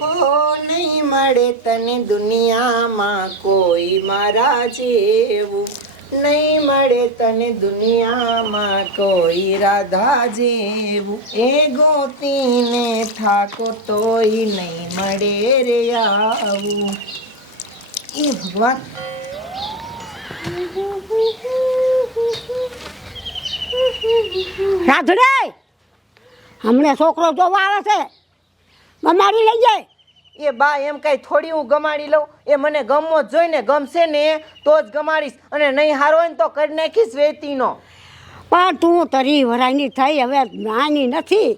હો, નહીં મળે તને દુનિયામાં કોઈ મારા જેવું. નહીં મળે તને દુનિયામાં કોઈ રાધા જેવું. એ ગોતીને થાકો તોય નહીં મળે રે આવું. એ ભગવાન. રાધડે હમણે છોકરો જોવા આવે છે. ગમાડી લઈ જાય. એ બા એમ કઈ થોડી હું ગમાડી લઉં? એ મને ગમવો જ જોઈને ગમશે ને તો જ ગમાડીશ. અને નહીં હારો હોય ને તો કરી નાખીશ વેતીનો. પણ તું તરી વરાઈની થઈ હવે નાની નથી.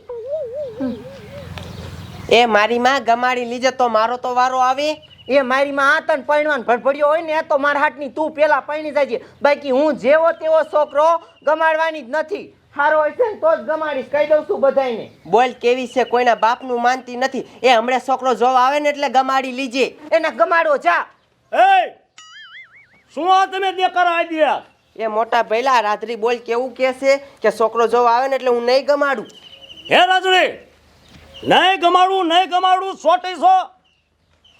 એ મારી માં ગમાડી લીજે તો મારો તો વારો આવે. એ મારી માં આ તને પરણવાનો ભડભડ્યો હોય ને તો મારા હાથની તું પેલા પરણી જાય બાકી હું જેવો તેવો છોકરો ગમાડવાની જ નથી. હારો હોય છે ને તો જ ગમાડીશ. કહી દઉં છું બધાયને. બોલ કેવી છે? કોઈના બાપનું માનતી નથી. એ હમણાં છોકરો જોવા આવે ને એટલે ગમાડી લીજે. એને ગમાડો જા. એ શું આ તમે દેકાર આઈડિયા? એ મોટા ભૈલા રાત્રી બોલ કેવું કે છે કે છોકરો જોવા આવે ને એટલે હું નહીં ગમાડું. હે રાજડી નહીં ગમાડું નહીં ગમાડું સોટીસો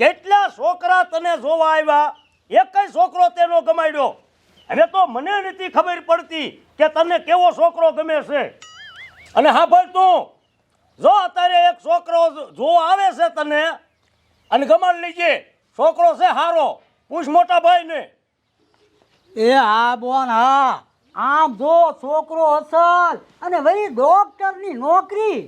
કેટલા છોકરા તને જોવા આવ્યા? એકય છોકરો તેનો ગમાડ્યો. હવે તો મને નથી ખબર પડતી કે તને કેવો છોકરો ગમે છે. અને હા ભાઈ તું, જો અત્યારે એક છોકરો જો આવે છે તને, અને ગમાડ લીજે, છોકરો છે હારો, પૂછ મોટા ભાઈને. એ હા બોન, હા. આમ જો છોકરો અસલ અને વળી ડોક્ટરની નોકરી.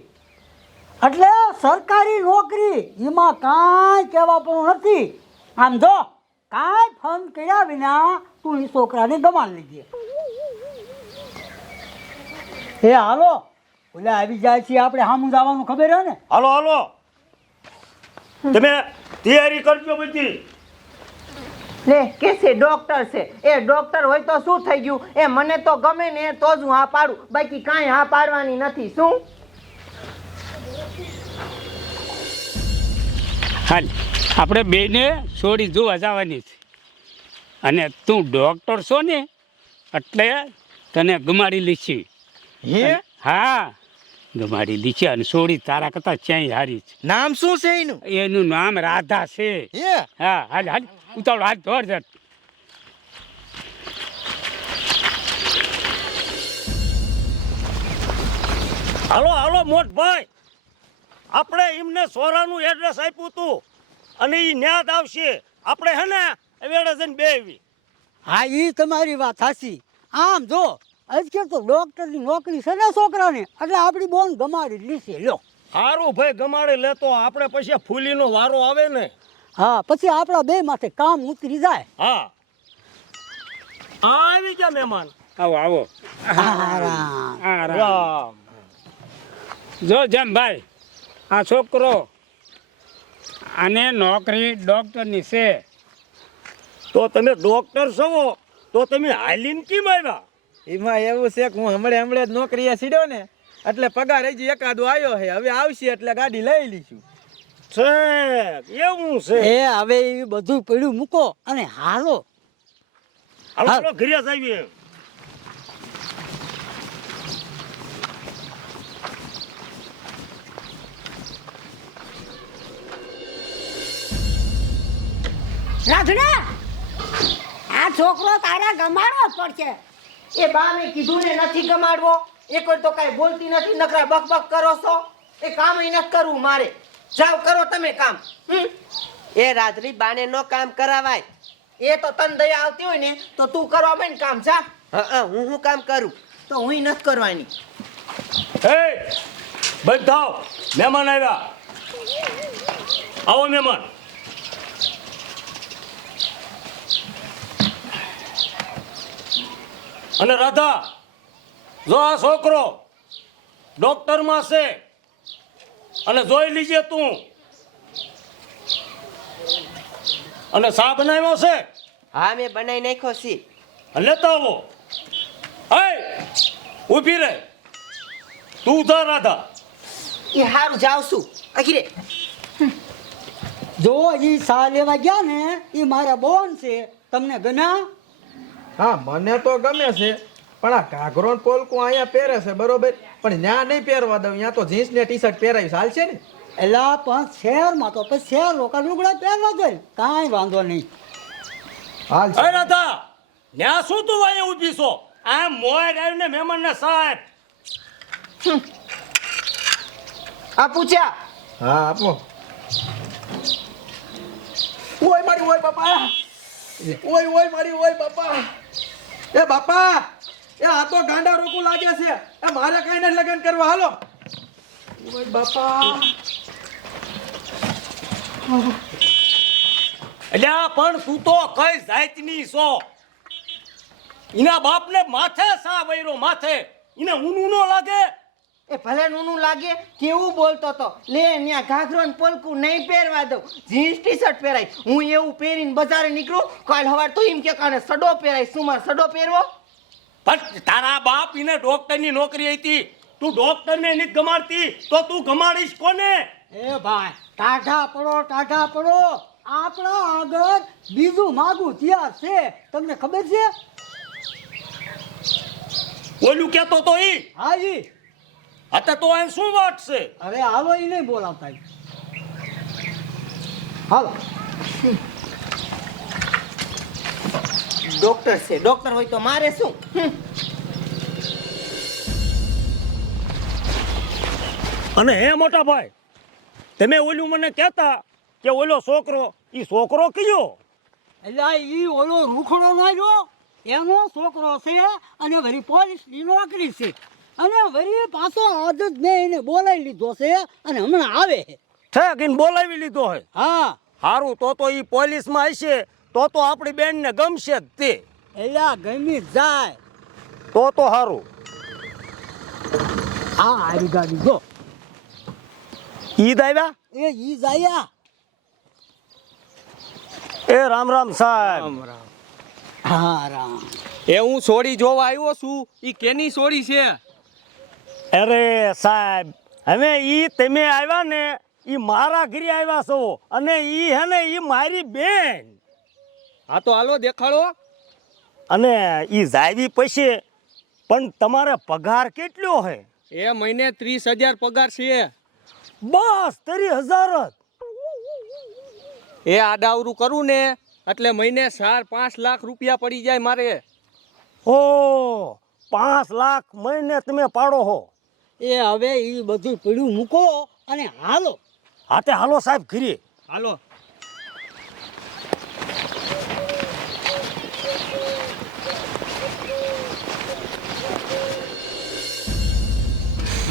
એટલે સરકારી નોકરી, એમાં કાંઈ કહેવા પણ નથી. આમ જો. કાંઈ ફોન કર્યા વિના તું એ છોકરાને ગમાડ લીધી. એ હાલો ઓલે આવી જાય છે આપણે હામું જવાનું ખબર હે ને? હાલો હાલો. તમે તૈયારી કરજો બધી. લે કે છે ડોક્ટર છે? એ ડોક્ટર હોય તો શું થઈ ગયું? એ મને તો ગમે ને તો જ હું હા પાડું. બાકી કાંઈ હા પાડવાની નથી. શું? હાલ આપણે બેને છોડી જોવા જવાની છે. અને તું ડોક્ટર છો ને એટલે તને ગમાડી લીછી હે? હા ગમાડી લીછી અને છોડી તારા કરતા ક્યાંય હારી છે. નામ શું છે એનું? એનું નામ રાધા છે. હે? હાલ હાલ ઉતાવળ હાથ ધોર જટ હાલો હાલો મોટભાઈ. આપણે એમને સોરાનું એડ્રેસ આપ્યું હતું અને એ ન્યાદ આવશે. આપણે હે ને વેડે જઈને બેવી હા એ તમારી વાત સાચી. આમ જો આજકાલ તો ડોક્ટરની નોકરી છે ને છોકરાને? એટલે આપણી બોન ગમાડી લીધી લ્યો. સારું ભાઈ ગમાડી લેતો આપણે પછી ફૂલીનો વારો આવે ને. હા પછી આપણા બે માથે કામ ઉતરી જાય. હા. આવી ગયા મહેમાન. આવો આવો. આરામ. આરામ. રામ જો જેમ ભાઈ આ છોકરો આને નોકરી ડોક્ટરની છે. તો તમે ડોક્ટર છો? તો તમે હાલીને કેમ આવ્યા? એમાં એવું છે કે હું હમણાં હમણાં જ નોકરીએ સીડ્યો ને એટલે પગાર હજી એકાદો આવ્યો છે. હવે આવશે એટલે ગાડી લઈ લઈશું. છે એવું છે. એ હવે એ બધું પડ્યું મૂકો અને હાલો હાલો. હાલો ઘરે જ આવીએ. રાધડે આ છોકરો તારા ગમાડવો જ પડશે. એ બાને કીધું ને નથી ગમાડવો. એક વાર તો કાંઈ બોલતી નથી નકરા બક બક કરો છો. એ કામ નથી કરવું મારે. જાઓ કરો તમે કામ. હમ? એ રાધરી બાને નો કામ કરાવાય. એ તો તન દયા આવતી હોય ને તો તું કરવા માંડ કામ જા. હા હા હું શું કામ કરું? તો હું નથી કરવાની. હે બધા મહેમાન આવ્યા. આવો મહેમાન. અને રાધા જો આ છોકરો ડોક્ટરમાં છે અને જોઈ લીજે તું. અને સા બનાવ્યો છે? હા મેં બનાવી નાખ્યો છે. લેતા આવો. હે ઊભી રહે તું જા રાધા. એ હારું જાઉં છું. આખી જો એ સા લેવા ગયા ને એ મારા બોન છે. તમને ગના? હા મને તો ગમે છે પણ આ ઘાઘરો ને પોલકું અહીંયા પહેરે છે બરોબર? પણ ત્યાં નહીં પહેરવા દઉં ત્યાં તો જીન્સ ને ટી શર્ટ પહેરાવી ચાલશે ને? એલા પણ શહેરમાં તો પછી શહેર લોકો લુગડા પહેરવા દે કાંઈ વાંધો નહીં. હાલ અરે રાધા ત્યાં શું તું વાય ઊભી છો? આ મોય આવીને મહેમાન ને સાહેબ. આ પૂછ્યા. હા આપો. ઓય મારી ઓય બાપા. ઓય ઓય મારી, ઓય બાપા. એ બાપા, એ આ તો ગાંડા રોકું લાગે છે. એ મારે કઈ નથી લગન કરવા. હાલો. ઓય બાપા. અલ્યા, પણ તું તો કઈ જાતની છો? એના બાપને માથે સા વૈરો, માથે? એને ઊનું નો લાગે? એ ભલે નૂનું લાગે કેવું બોલતો તો. લે ન્યા ઘાઘરો ને પલકું નહીં પહેરવા દઉં. જીન્સ ટી શર્ટ પહેરાય. હું એવું પહેરીને બજારે નીકળું કાલ હવાર તું એમ કે કાને સડો પહેરાય શું મારે સડો પહેરવો? પણ તારા બાપ એને ડોક્ટરની નોકરી હતી તું ડોક્ટરને નથી ગમાડતી તો તું ગમાડીશ કોને? એ ભાઈ ટાઢા પડો ટાઢા પડો. આપણા આગળ બીજું માગું તૈયાર છે. તમને ખબર છે? ઓલું કેતો તો ઈ. હાજી અત્યારે તો અહીં શું વાત છે અરે હાલો એ નહીં બોલાવતા હાલો ડોક્ટર છે ડોક્ટર હોય તો મારે શું અને હે મોટા ભાઈ તમે ઓલું મને કહેતા કે ઓલો છોકરો એ છોકરો કયો? એટલે એ ઓલો રૂખડો નાખ્યો એનો છોકરો છે અને વળી પોલીસની નોકરી છે. અને વળી પાછો આદત જ મેં એને બોલાવી લીધો છે અને હમણાં આવે ઠેક એને બોલાવી લીધો હોય હા. સારું તો તો ઈ પોલીસમાં હશે તો તો આપણી બેનને ગમશે જ તે. એલા ગમી જાય. તો તો સારું હા હારી ગાડી જો. ઈદ આવ્યા એ ઈ જાય એ રામ રામ સાહેબ. રામ. હા રામ. એ હું સોડી જોવા આવ્યો છું ઈ કેની સોડી છે? અરે સાહેબ હવે ઈ તમે આવ્યા ને એ મારા ઘરે આવ્યા છો અને ઈ હે ને ઈ મારી બેન. હા તો હાલો દેખાડો. અને ઈ જાવી પછી પણ તમારે પગાર કેટલો હે? એ મહિને ત્રીસ હજાર પગાર છે. બસ તરી હજાર જ. એ આડાવરું કરું ને એટલે મહિને ચાર પાંચ લાખ રૂપિયા પડી જાય મારે. ઓ પાંચ લાખ મહિને તમે પાડો હો. એ હવે એ બધું પીડું મૂકો અને હાલો. હાથે હાલો સાહેબ ઘીરી. હાલો.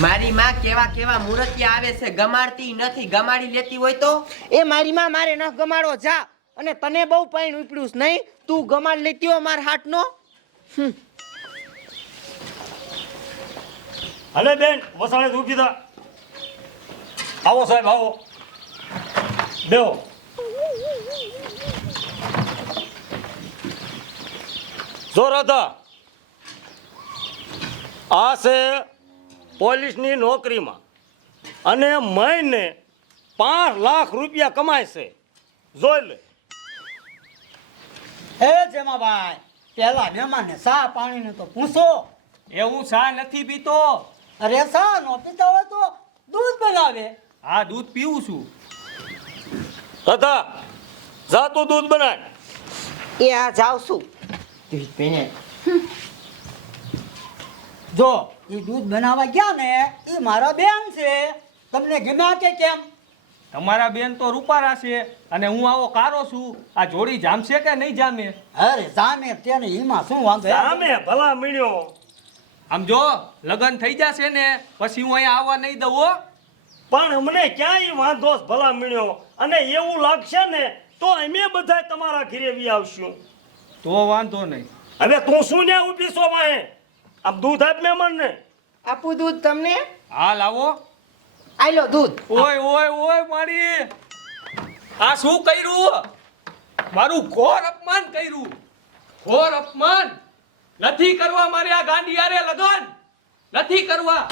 મારી માં કેવા કેવા મૂર્તિ આવે છે ગમાડતી નથી ગમાડી લેતી હોય તો? એ મારી માં મારે ન ગમાડો જા. અને તને બહુ પાણી ઉપડ્યું નહીં? તું ગમાડ લેતી હો માર હાટનો અલે બેન વસાડે ઊભી થા. આવો સાહેબ આવો. બેહો. જો રાધા આ છે પોલીસની નોકરીમાં અને મહિને પાંચ લાખ રૂપિયા કમાય છે. જોઈ લે. હે જેમાભાઈ પેલા મહેમાનને ચા પાણીને તો પૂછો. એવું સા નથી પીતો અરે સા નો પીતા હોય તો દૂધ બનાવે. હા દૂધ પીવું છું. હતા જા તું દૂધ બનાય. એ આ જાવ છું. દૂધ પીને. જો એ દૂધ બનાવવા ગયા ને એ મારા બેન છે. તમને ગમ્યા કે કેમ? તમારા બેન તો રૂપારા છે અને હું આવો કારો છું. આ જોડી જામશે કે નહીં જામે? અરે જામે તેને એમાં શું વાંધો? સામે ભલા મળ્યો આમ જો લગ્ન થઈ જશે ને પછી હું અહીંયા આવવા નહીં દઉં હો. પણ અમને ક્યાંય વાંધો ભલા મળ્યો અને એવું લાગશે ને તો અમે બધા તમારા ઘરે વી આવશું. તો વાંધો નહીં. હવે તું શું ને ઊભી છો વાહે? આમ દૂધ આપ મહેમાન ને આપું દૂધ તમને? હાલ આવો આયલો દૂધ. ઓય ઓય ઓય મારી. આ શું કર્યું? મારું ઘોર અપમાન કર્યું. ઘોર અપમાન. નથી કરવા મારે આ ગાંડિયારે લગન. નથી કરવા.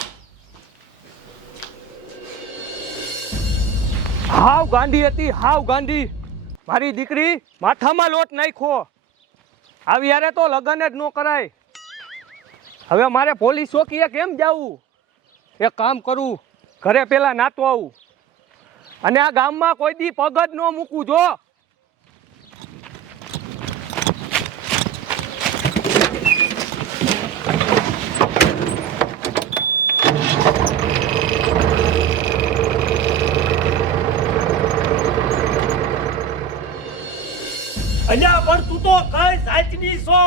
હાવ ગાંડી હતી, હાવ ગાંડી. મારી દીકરી માથામાં લોટ નાખ્યો. આવી યારે તો લગ્ન જ ન કરાય. હવે મારે પોલીસ ચોકીએ કેમ જાવું? એક કામ કરું, ઘરે પેલા નાતો આવું. અને આ ગામમાં કોઈ દી પગ જ ન મૂકું, જો. અલ્યા પણ તું તો કઈ સાચની છો?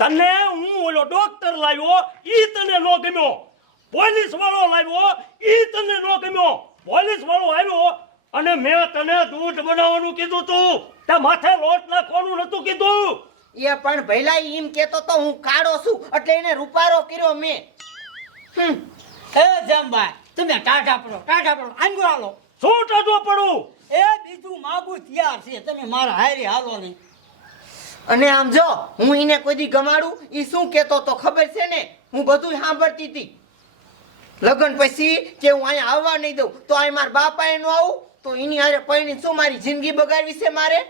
તને હું ઓલો ડોક્ટર લાવ્યો ઈ તને નો ગમ્યો. પોલીસ વાળો લાવ્યો ઈ તને નો ગમ્યો. પોલીસ વાળો આવ્યો અને મેં તને દૂધ બનાવવાનું કીધું તું. તે માથે લોટ નાખવાનું નતું કીધું. એ પણ ભઈલા એમ કેતો તો હું કાળો છું એટલે એને રૂપારો કર્યો મેં. હમ. એ જમભાઈ તમે ટાટા પડો ટાટા પડો આંગુર હાલો. શું ટાઢો પડું? એ બીજું માગું તૈયાર છે તમે મારા હારી હાલો નહીં અને આમ જો હું એને કોઈ દી ગમાડું એ શું કેતો તો ખબર છે ને? હું બધું સાંભળતી હતી. લગ્ન પછી કે હું અહીંયા આવવા નહીં દઉં તો અહીં મારા બાપા એનું આવું તો એની હારે પૈણી શું મારી જિંદગી બગાડવી છે મારે?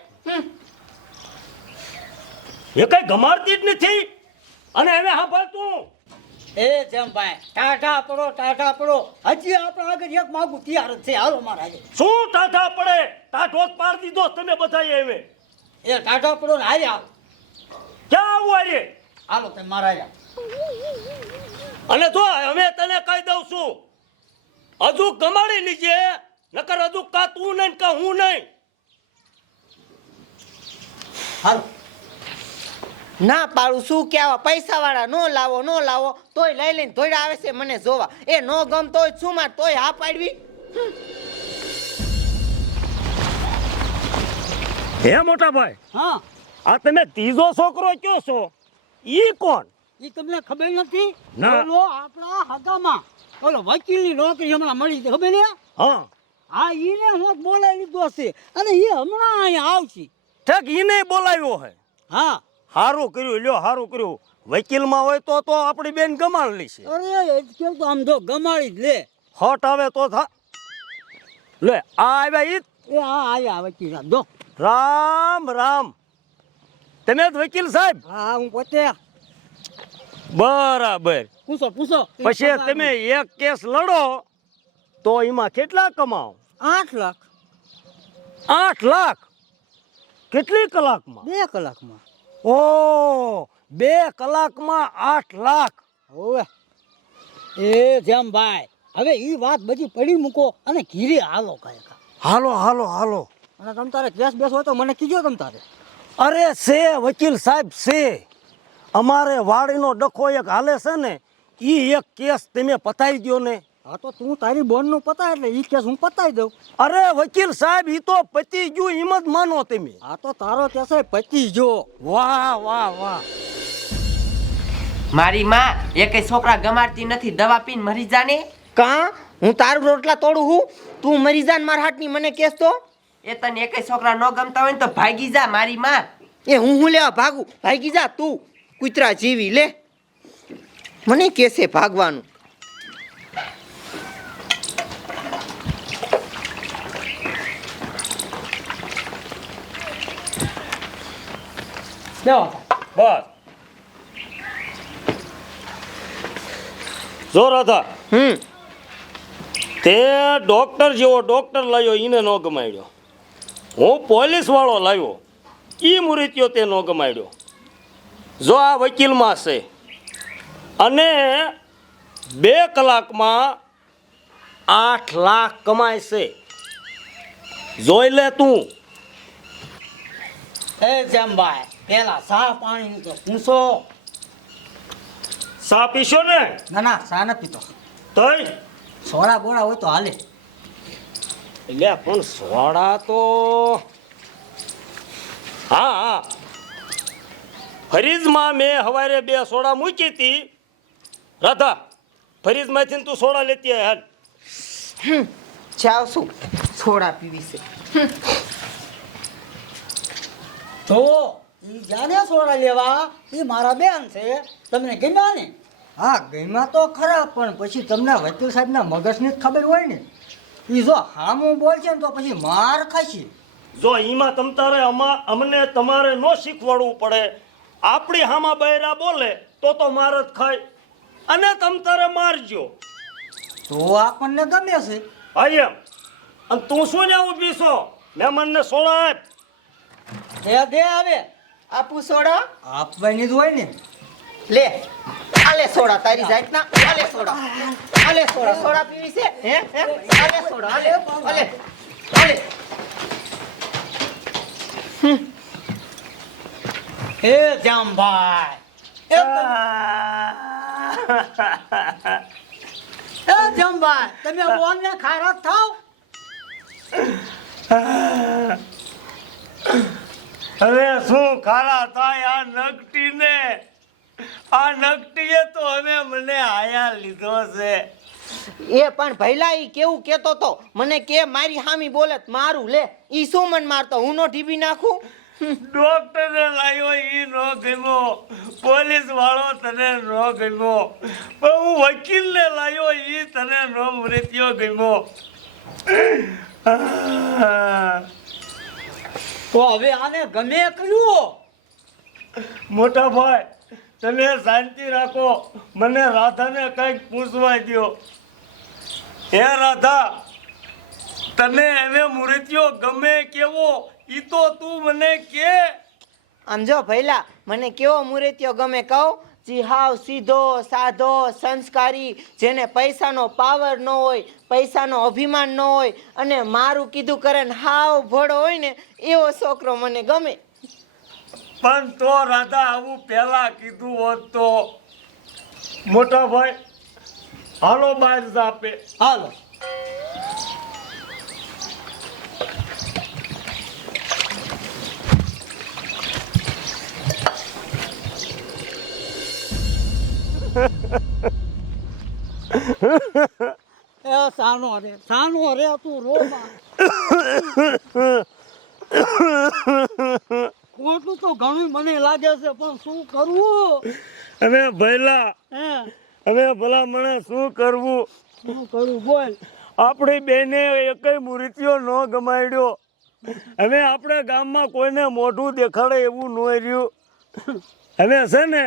એ કઈ ગમાડતી જ નથી. અને હવે સાંભળ તું એ જમભાઈ ટાટા પડો ટાટા પડો. હજી આપણે આગળ એક માગું તૈયાર જ છે. હાલો મારા શું ટાઢા પડે? ટાઢો પાડી દીધો તમે બધાય હવે. એ ટાટા પડો ને હારે હાલો. ક્યાં આવું આરે હાલો તમે મારા અને જો હવે તને કહી દઉં છું હજુ ગમાડી લીજે નકર હજુ કા તું નહીં કા હું નહીં. હાલો. ના પાડું શું કે આવા પૈસા વાળા નો લાવો નો લાવો. તોય લઈ લઈને ધોઈડા આવે છે મને જોવા. એ નો ગમતો હોય શું માર તોય હા પાડવી. હે મોટા ભાઈ હા. આ તમે ત્રીજો છોકરો કયો છો? ઈ કોણ? એ તમને ખબર નથી? ના. ઓલો આપણા હગામાં. ઓલો વકીલની નોકરી હમણાં મળી છે ખબર છે? હા. હા ઈને હું બોલાવી લીધો છે. અને એ હમણાં અહીંયા આવશે. ઠક ઈને બોલાવ્યો હે. હા. હારું કર્યું લ્યો હારું કર્યું. વકીલમાં હોય તો તો આપણી બેન ગમાડલી છે. અરે કેમ તો આમ જો ગમાડી જ લે. હટ આવે તો થા. લે આ આવ્યા ઈ. એ હા આયા વકીલ સાહેબ, જો. રામ રામ. તમે જ વકીલ સાહેબ? હા હું પોતે. બરાબર. પૂછો પૂછો. પછી તમે એક કેસ લડો તો એમાં કેટલા કમાઓ આઠ લાખ. આઠ લાખ? કેટલી કલાકમાં? બે કલાકમાં. ઓ બે કલાકમાં આઠ લાખ. હોવે. એ જેમ ભાઈ હવે એ વાત બધી પડી મૂકો અને ઘીરે હાલો કાંઈક હાલો હાલો હાલો. અને તમ તારે કેસ બેસ હોય તો મને કીજો તમ તારે. અરે છે વકીલ સાહેબ છે. અમારે વાડીનો ડખો એક હાલે છે ને એ એક કેસ તમે પતાવી દ્યો ને. હા તો તું તારી બોનનું પતા એટલે એ કેસ હું પતાવી દઉં. અરે વકીલ સાહેબ ઈ તો પતી ગયું એમ જ માનો તમે. આ તો તારો કેસ પતી જો વાહ વાહ વાહ. મારી માં એકે છોકરા ગમાડતી નથી દવા પીને મરી જાને? કા? હું તારું રોટલા તોડું હું તું મરી જાન માર મારા હાથની મને કેસ તો? એ તને એકેય છોકરા ન ગમતા હોય ને તો ભાગી જા મારી માં. એ હું હું લેવા ભાગું? ભાગી જા તું. કૂતરા જીવી લે. મને કેસે ભાગવાનું? દેવા બસ જો રાધા હમ તે ડોક્ટર જેવો ડોક્ટર લાવ્યો એને ન ગમાડ્યો. હું પોલીસ વાળો લાવ્યો એ મુરીત્યો તે ન ગમાડ્યો. જો આ વકીલમાં છે. અને બે કલાકમાં આઠ લાખ કમાય છે. જોઈ લે તું. એ જેમ ભાઈ પેલા સા પાણી તો પૂછો. સા પીશો ને? ના ના સા ન પીતો. તોય? સોડા બોડા હોય તો હાલે. એટલે પણ સોડા તો હા હા. ફરીજમાં મેં હવારે બે સોડા મૂકી હતી. રાધા ફરીજમાંથી તું સોડા લેતી હોય હાલ. જાવ શું? સોડા પીવી છે. તો ઈ જાને સોડા લેવા? એ મારા બેન છે. તમને ગમ્યા ને? હા ગમ્યા તો ખરા પણ પછી તમને વકીલ સાહેબના મગજની જ ખબર હોય ને. એ જો હામું બોલશે ને તો પછી માર ખાશે. જો એમાં તમ તારે અમા અમને તમારે ન શીખવાડવું પડે. આપણી હામાં બૈરા બોલે તો તો માર જ ખાય. અને તમ તારે મારજો. તો આપણને ગમે છે. હા અને તું શું ને ઊભી છો? મેં સોડા સોળા દે દે આવે. આપું સોડા? આપવાની જ હોય ને. લે આલે સોડા તારી જાતના. આલે સોડા. આલે સોડા. સોડા પીવી છે? હે? હે? આલે સોડા. આલે આલે આલે. એ જામભાઈ. એ એ જામભાઈ તમે ઓન ને ખારા થાવ. હવે શું ખારા થાય આ નકટીને આ નકટીએ તો હવે મને આયા લીધો છે. એ પણ ભૈલા ઈ કેવું કેતો તો? મને કે મારી હામી બોલત મારું લે. ઈ શું મન મારતો? હું નો ઢીબી નાખું? ડોક્ટરને લાવ્યો ઈ નો ગમ્યો. પોલીસ વાળો તને નો ગમ્યો. પણ હું વકીલને લાવ્યો ઈ તને નો મૃત્યો ગમ્યો. તો હવે આને ગમે કયું મોટા ભાઈ તમે શાંતિ રાખો. મને રાધાને કંઈક પૂછવા દ્યો. હે રાધા તને એને મૂર્તિઓ ગમે કેવો ઈ તો તું મને કે. આમ જો ભૈલા મને કેવો મુરેતિયો ગમે કહું? જી હાવ સીધો સાધો સંસ્કારી જેને પૈસાનો પાવર ન હોય પૈસાનો અભિમાન ન હોય અને મારું કીધું કરે ને હાવ ભોળો હોય ને એવો છોકરો મને ગમે. પણ તો રાધા આવું પહેલા કીધું હોત તો મોટા ભાઈ હાલો બહાર આપે હાલો. એ સાનો રે સાનો રે તું રો ખોટું તો ઘણું મને લાગે છે પણ શું કરવું? હવે ભૈલા હવે ભલા મને શું કરવું? શું કરવું બોલ. આપણી બેને એકય મૂર્તિઓ ન ગમાડ્યો. હવે આપણે ગામમાં કોઈને મોઢું દેખાડે એવું ન રહ્યું. હવે છે ને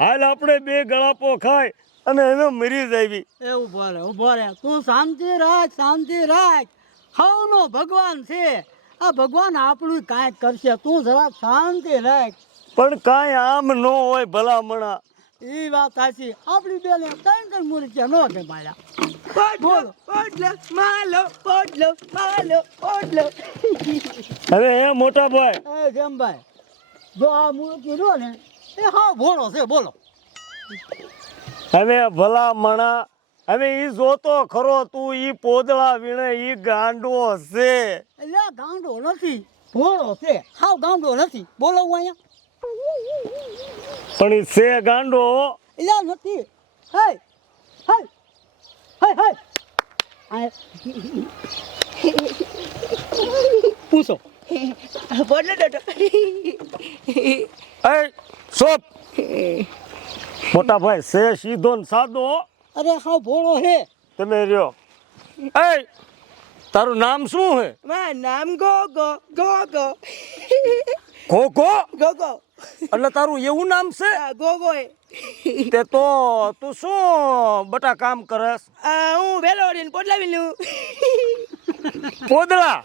હાલ આપણે બે ગળાપો પોખાય અને એનો મરી જાવી એ ઊભો રે ઊભો રે. તું શાંતિ રાખ શાંતિ રાખ. હવનો ભગવાન છે. આ ભગવાન આપણું કાંઈક કરશે. તું જરા શાંતિ રાખ. પણ કાંઈ આમ ન હોય ભલામણા. એ વાત સાચી. આપણી બેને ત્રણ ત્રણ મૂર્તિયા નો કે માયા બોલો. પોડલો માલો પોડલો માલો પોડલો હવે હે મોટા ભાઈ એ જેમભાઈ જો આ મૂર્તિ રહ્યો ને એ હા ભોળો છે બોલો. હવે ભલામણા હવે ઈ જોતો ખરો તું ઈ પોદળા વીણે ઈ ગાંડો છે એટલે આ ગાંડો નથી ભોળો છે હાવ ગાંડો નથી. બોલો હું અહીંયા. પણ ઈ છે ગાંડો. એટલે આ નથી. હે હે હે હે પૂછો. બોલો ડોડો એ સોપ. મોટા ભાઈ સે સીધો ને સાદો. અરે હાવ ભોળો હે. તમે રહ્યો. એ તારું નામ શું હે? મા નામ ગોગો ગોગો ગો ગોગો એટલે તારું એવું નામ છે? ગોગો એ. તે તો તું શું બટા કામ કરસ હું વેલો વળીને પોડલાવી પોદળા?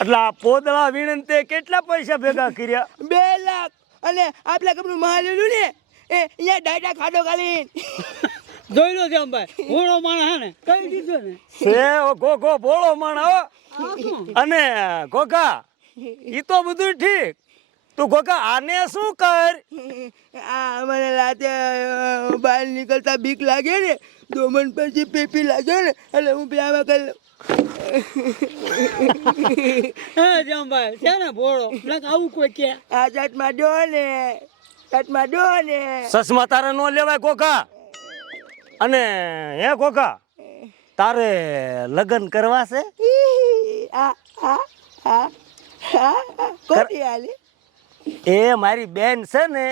એટલે આ પોદળા વીણન તે કેટલા પૈસા ભેગા કર્યા? બે લાખ. અને આપણા કપડું મહાલેલું લીધું ને એ અહીંયા ડાયટા ખાડો ખાલી જોઈ લો અંબાઈ ભોળો માણસ હે ને કઈ દીધો ને? છે ગોગો ભોળો માણા હો. આ શું અને ગોગા ઈ તો બધું ઠીક. તું ગોગા આને શું કર? આ મને રાતે બહાર નીકળતા બીક લાગે ને દોમન પછી પીપી લાગે ને એટલે હું પ્યામાં કરી લઉં. હે જેમભાઈ છે ને ભોળો? નક આવું કોઈ કે? આ ચાટમાં ડો ને ચાટમાં સસમા તારે નો લેવાય ગોગા. અને હે ગોગા તારે લગ્ન કરવા છે? આ આ આ આ કોટી હાલે? એ મારી બેન છે ને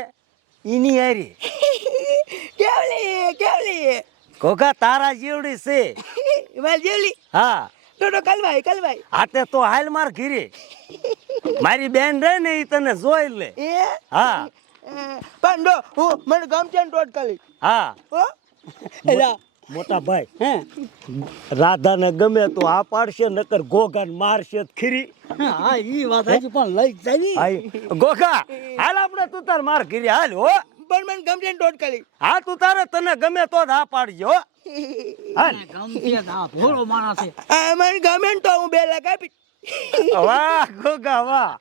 ઈની હારી. કેવલી કેવલી ગોગા તારા જીવડી છે. જેવલી. હા. તો હાલ માર ઘીરે. મારી બેન રહે ને ઈ તને જોઈ લે. એ? હા. પણ ડો હું મને ગમશે ને ટોટ કલી હા. હો? એલા મોટા ભાઈ હે? રાધાને ગમે તો આ પાડશે નકર ગોગાને મારશે ખીરી. હા ઈ વાત હજી પણ લઈ જાય ગોગા હાલ આપણે તું તાર માર ખીરી હાલ હો. પણ મને ગમશે ને દોઢ કાલી હા તું તારે તને ગમે તો જ હા પાડજો હો. હાલ. ના ભોળો માણસ છે. આ મને ગમે ને તો હું બે લાખ આપી. વાહ ગોગા વાહ.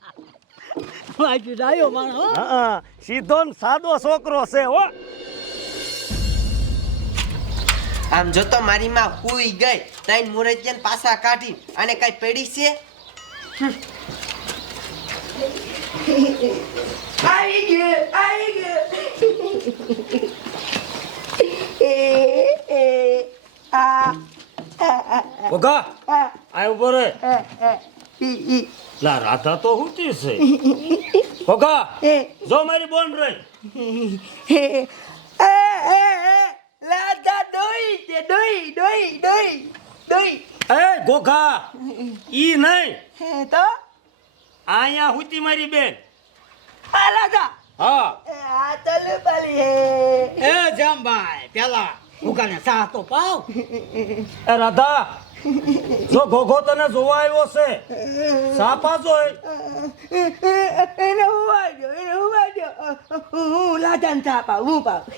સીધો ને સાદો છોકરો છે હો. આમ જો તો મારી માં હુઈ ગઈ તઈ મુરજન પાસા કાઢી અને કઈ પેડી છે? આવી ગયો આવી ગયો એ આ ઊભો રે લા રાધા તો હુતી છે. ઓગા જો મારી બોન રહી. લાદા દોઈ તે દોઈ દોઈ દોઈ દોઈ. એ ગોખા ઈ નહીં. તો? અહીંયા હુતી મારી બેન. આ લાદા હા. આ તલે પાલી હે. એ જામભાઈ પેલા ઉગાને સા તો પાવ. એ રાધા જો ઘોઘો તને જોવા આવ્યો છે સાપા જોઈ એને હુવા દો એને હુવા દો હું લાદાન પાઉં હું પાવ.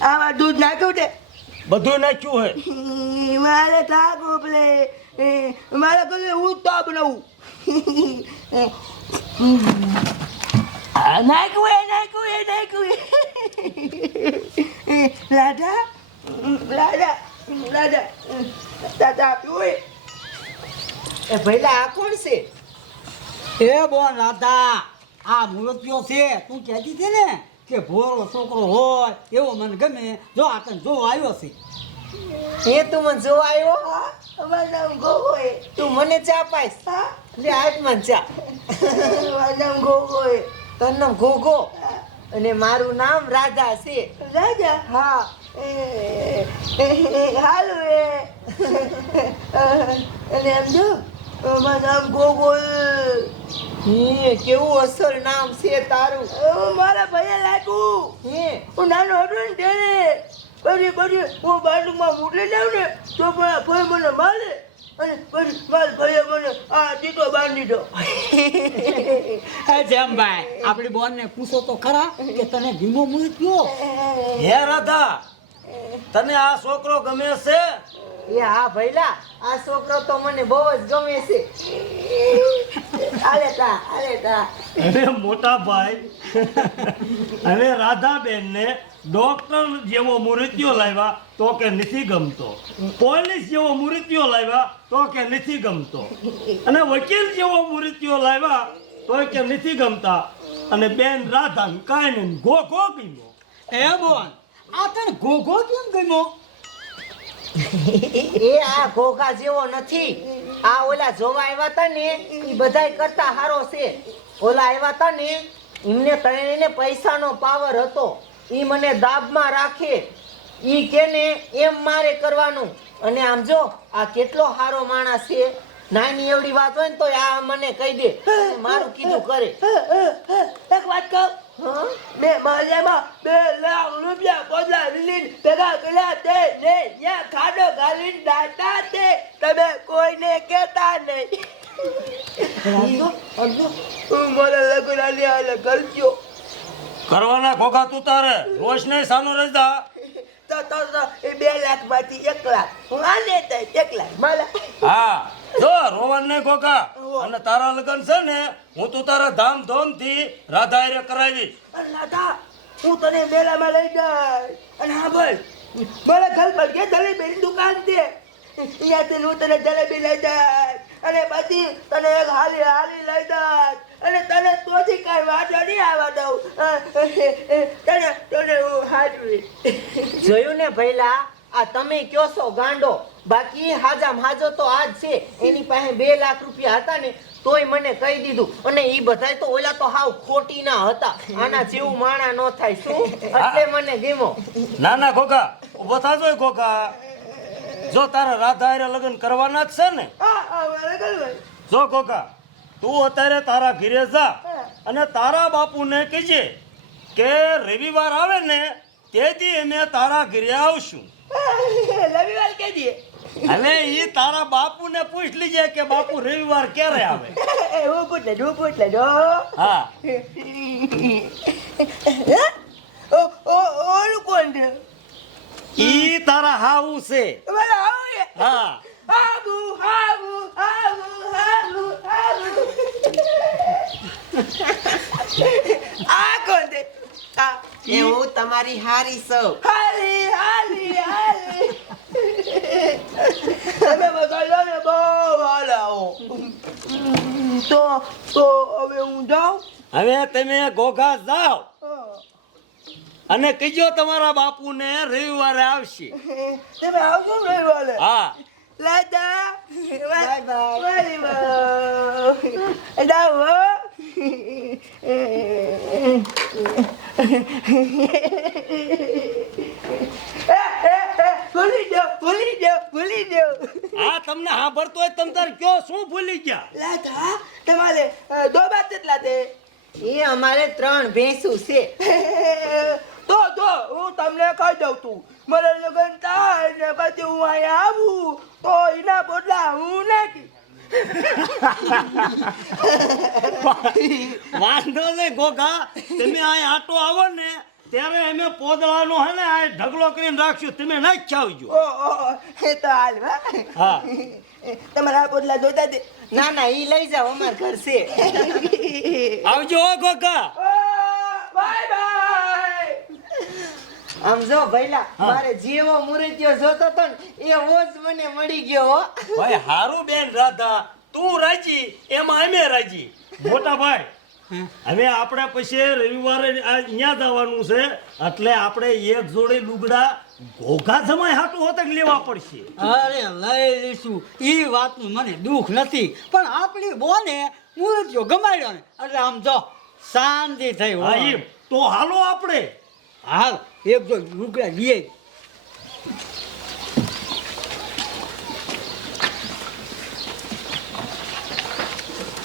આમાં દૂધ નાખ્યું છે? બધું નાખ્યું હે મારે થાક ઉપલે મારે કલે હું તો બનાવું નાખ્યું એ નાખ્યું એ નાખ્યું રાજા લાડા રાધા દાદા એ એ ભઈલા છે? એ બોન રાધા, આ મૂર્તિઓ છે, તું કહેતી છે ને? કે ભોળો છોકરો હોય એવો મને ગમે જો આ તને જો આવ્યો છે. એ તું મને જોવા આવ્યો? હા નામ ગોગો એ તું મને ચા પાઈશ લે આપ મને ચા. મારું નામ તન એ નામ ગોગો. અને મારું નામ રાધા છે. રાજા હા. હાલો એ. અને એમ જો? મારું નામ ગોગોલ હે કેવું અસલ નામ છે તારું? મારા ભાઈએ લાગ્યું. હે? હું નાનો હતો ને ત્યારે. પછી પછી હું બાજુમાં મૂકી જાઉં ને તો મારા ભાઈ મને મારે. અને પછી મારા ભાઈએ મને આ દીધો બાંધી દીધો. જેમ ભાઈ આપણી બોન ને પૂછો તો ખરા કે તને ધીમો મૂક્યો હે રાધા તને આ છોકરો ગમે છે? એ હા ભઈલા આ છોકરો તો મને બહુ જ ગમે છે. આલે તા આલે તા. અરે મોટા ભાઈ. અને રાધાબેન ને ડોક્ટર જેવો મૂર્તિઓ લાવ્યા તો કે નથી ગમતો. પોલીસ જેવો મૂર્તિઓ લાવ્યા તો કે નથી ગમતો. અને વકીલ જેવો મૂર્તિઓ લાવ્યા તો કે નથી ગમતા. અને બેન રાધા કાંઈ નહીં ગો ગો ગમ્યો. એ બોન આ તને ગોગો કેમ ગમ્યો? એ આ ઘોઘા જેવો નથી. આ ઓલા જોવા આવ્યા તા ને એ બધાય કરતા હારો છે. ઓલા આવ્યા તા ને, એમને ત્રણેયને પૈસાનો પાવર હતો. એ મને દાબમાં રાખે. એ કેને એમ મારે કરવાનું. અને આમ જો, આ કેટલો હારો માણસ છે. નાની એવડી વાત હોય ને તો આ મને કહી દે. મારું કીધું કરે. એક વાત કહું મેં માલ્યામાં બે લાખ રૂપિયા પોતા લીલીને ભેગા કર્યા તે ને ત્યાં ખાડો ગાલીને દાટા તે તમે કોઈને કહેતા નહીં હું મારા લગ્ન હાલે કરજો કરવાના ખોખા તું તારે રોજ ને સાનો રજા તો તો તો એ બે લાખમાંથી એક લાખ હું આ લેતા એક લાખ માલા હા જો રોવન ને કોકા અને તારા લગન છે ને હું તું તારા ધામ ધોમથી રાધા એ કરાવીશ રાધા હું તને મેળામાં લઈ જાય. અને હા ભાઈ મારા ઘર પર કે જલેબીની દુકાન છે ત્યાંથી હું તને જલેબી લઈ જાય. અને પછી તને એક હાલી હાલી લઈ જાય. અને તને તોથી કાંઈ વાંધો નહીં આવવા દઉં. તને તને હું હાજરી જોયું ને ભઈલા આ તમે કયો છો ગાંડો? બાકી હાજામ હાજો તો આજ છે. એની પાસે બે લાખ રૂપિયા હતા ને તોય મને કહી દીધું. અને એ બધાય તો ઓલા તો હાવ ખોટી ના હતા. આના જેવું માણા ન થાય શું? એટલે મને ગીમો. ના ના ખોખા. ઊભો થાજો ખોખા. જો તારા રાધા હારે લગ્ન કરવાના જ છે ને. જો ખોખા તું અત્યારે તારા ઘીરે જા અને તારા બાપુને કહેજે કે રવિવાર આવે ને તેથી અમે તારા ઘરે આવશું. રવિવાર કે દી હવે એ તારા બાપુ ને પૂછ લીજે કે બાપુ રવિવાર ક્યારે આવે? હું પૂછ લેજો પૂછ લેજો હા. ઓ ઓ ઓલું કોણ છે? ઈ તારા હાઉ છે. છે? હા. હાબુ હાબુ હાબુ હાબુ હાબુ આ કોણ છે? આ એ હું તમારી હારી સૌ. હારી હાલી હાલી તમે બધા ને બહુ હલાવો. તો તો હવે હું જાઉં? હવે તમે ઘોઘા જાઓ. અને કહીજો તમારા બાપુને રવિવારે આવશે. તમે આવશો રવિવારે? હા. લાદા બાય બાય બાય ભૂલી જાઓ ભૂલી જાઓ ભૂલી જાઓ આ તમને સાંભળતો હોય તમ તાર કયો શું ભૂલી ગયા? લાદા તમારે દો બાત કેટલા દે. એ અમારે ત્રણ ભેંસું છે. તો તો હું તમને કહી દઉં તું. મારે લગ્ન થાય ને પછી હું અહીંયા આવું. તો એના બદલા હું નાખી વાંધો નહીં ગોગા તમે આ આટો આવો ને ત્યારે અમે પોદળાનો હે ને આ ઢગલો કરીને રાખશું. તમે નાખ ઓ, એ તો હાલ હા. તમારા આ પોટલા જોતા દે ના ના ઈ લઈ જાઓ અમાર ઘર છે. આવજો બાય બાય. આમ જો ભઈલા મારે જેવો મુરતિયો જોતો તો ને એવો જ મને મળી ગયો ભાઈ હારું બેન રાધા. તું રાજી? એમાં અમે રાજી. મોટા ભાઈ હવે આપણે પછી રવિવારે અહીંયા જવાનું છે એટલે આપણે એક જોડે લુગડા ઘોઘા જમાય હાટું હોત લેવા પડશે. અરે લઈ લઈશું. એ વાતનું મને દુઃખ નથી. પણ આપણી બોને મૂર્તિઓ ગમાડ્યો ને. એટલે આમ જો શાંતિ થઈ હોય. તો હાલો આપણે. હાલ. એક જો લુગડા લઈએ